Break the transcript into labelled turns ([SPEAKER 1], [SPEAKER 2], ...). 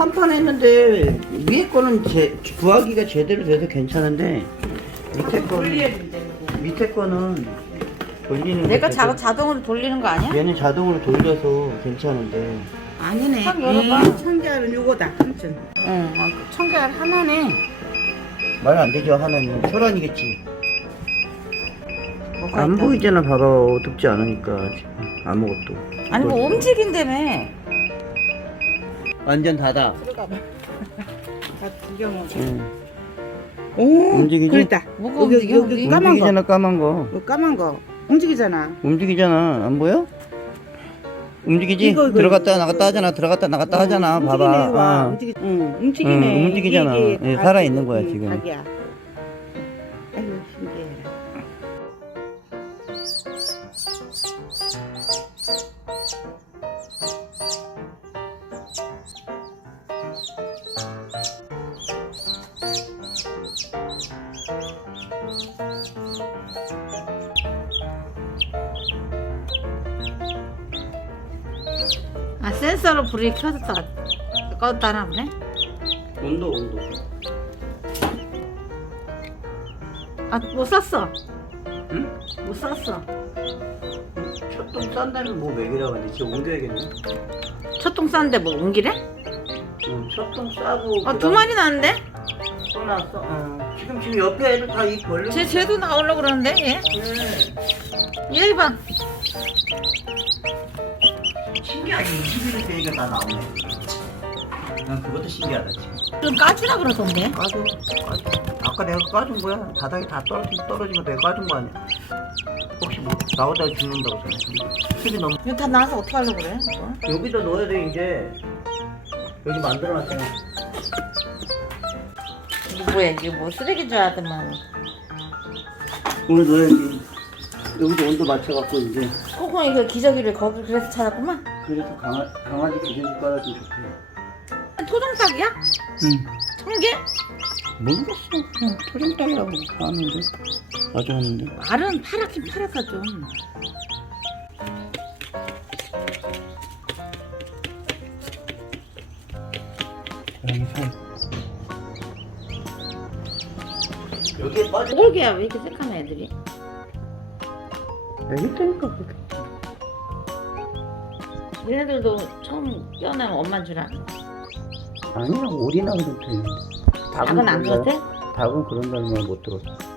[SPEAKER 1] 한 판 했는데 위에 거는 구하기가 제대로 돼서 괜찮은데 밑에 거는 돌리는
[SPEAKER 2] 내가
[SPEAKER 1] 게 제대로-
[SPEAKER 2] 자동으로 돌리는 거 아니야?
[SPEAKER 1] 얘는 자동으로 돌려서 괜찮은데
[SPEAKER 3] 아니네.
[SPEAKER 2] 참 열어봐.
[SPEAKER 3] 청결은 요거다. 삼촌.
[SPEAKER 2] 응, 청결 하나네.
[SPEAKER 1] 말 안 되죠 하나는 혈안이겠지.
[SPEAKER 2] 뭐가
[SPEAKER 1] 안
[SPEAKER 2] 있다.
[SPEAKER 1] 보이잖아 봐봐 어둡지 않으니까 지금 아무것도.
[SPEAKER 2] 아니 뭐 움직인다며.
[SPEAKER 1] 완전 닫아.
[SPEAKER 3] 들어가 봐. 다 구경하고.
[SPEAKER 1] 응.
[SPEAKER 3] 오,
[SPEAKER 1] 움직이지?
[SPEAKER 3] 그랬다.
[SPEAKER 2] 뭐가
[SPEAKER 3] 여기,
[SPEAKER 2] 움직여?
[SPEAKER 3] 여기
[SPEAKER 2] 어디?
[SPEAKER 3] 까만 거.
[SPEAKER 1] 움직이잖아 까만 거.
[SPEAKER 3] 까만 거. 움직이잖아.
[SPEAKER 1] 움직이잖아 안 보여? 움직이지?
[SPEAKER 3] 이거,
[SPEAKER 1] 들어갔다 나갔다 하잖아 들어갔다 나갔다 하잖아 봐봐. 아.
[SPEAKER 3] 움직이네.
[SPEAKER 1] 응, 움직이잖아. 예,
[SPEAKER 3] 닭,
[SPEAKER 1] 살아있는 거야, 지금.
[SPEAKER 3] 닭이야. 아이고 신기해라.
[SPEAKER 2] 아 센서로 불이 켜졌다 껐다 하나 보네.
[SPEAKER 1] 온도
[SPEAKER 2] 아 못 샀어.
[SPEAKER 1] 응?
[SPEAKER 2] 못 샀어.
[SPEAKER 1] 첫동 싼 다음에 뭐 먹이라고 하는데 지금 옮겨야겠네.
[SPEAKER 2] 첫동 쌌는데 뭐 옮기래?
[SPEAKER 1] 응, 첫동 싸고
[SPEAKER 2] 아 두 마리 나는데?
[SPEAKER 1] 또 나왔어. 지금 옆에 애들 다 입 벌려.
[SPEAKER 2] 쟤도 나오려고 그러는데 얘?
[SPEAKER 1] 네.
[SPEAKER 2] 얘 봐.
[SPEAKER 1] 신기하지 21일 되니까 다 나오네. 난 그것도 신기하다 지금.
[SPEAKER 2] 좀 까지라 그러던데.
[SPEAKER 1] 까줘. 아까 내가 까준 거야. 바닥에 다 떨어지고 내가 까준 거 아니야. 혹시 뭐 나오다가 죽는다고 생각해. 습이 너무.
[SPEAKER 2] 이거 다 나와서 어떻게 하려고 그래? 이거?
[SPEAKER 1] 여기다 넣어야 돼 이제. 여기 만들어놨잖아.
[SPEAKER 2] 이거 뭐야? 이거 뭐 쓰레기 줄 알았더만.
[SPEAKER 1] 오늘 넣어야지. 여기도 온도 맞춰갖고 이제.
[SPEAKER 2] 콩콩이 그 기저귀를 거기 그래서 찾았구만.
[SPEAKER 1] 그래서 강아지 기저귀 깔아주면 좋대.
[SPEAKER 2] 토종닭이야?
[SPEAKER 1] 응.
[SPEAKER 2] 청개?
[SPEAKER 1] 모르겠어. 그냥 토종닭이라고 하는데. 아주 하는데.
[SPEAKER 2] 알은 파랗긴 파랗다 좀.
[SPEAKER 1] 여기 살. 여기에 빠져.
[SPEAKER 2] 꼴개야 왜 이렇게 새까매 애들이?
[SPEAKER 1] 여기 있다니까 그렇게.
[SPEAKER 2] 얘네들도 처음 깨어나면 엄마인 줄 알아.
[SPEAKER 1] 아니야 오리나 그렇대.
[SPEAKER 2] 닭은 안 그렇대?
[SPEAKER 1] 닭은 그런 말만 못 들었어.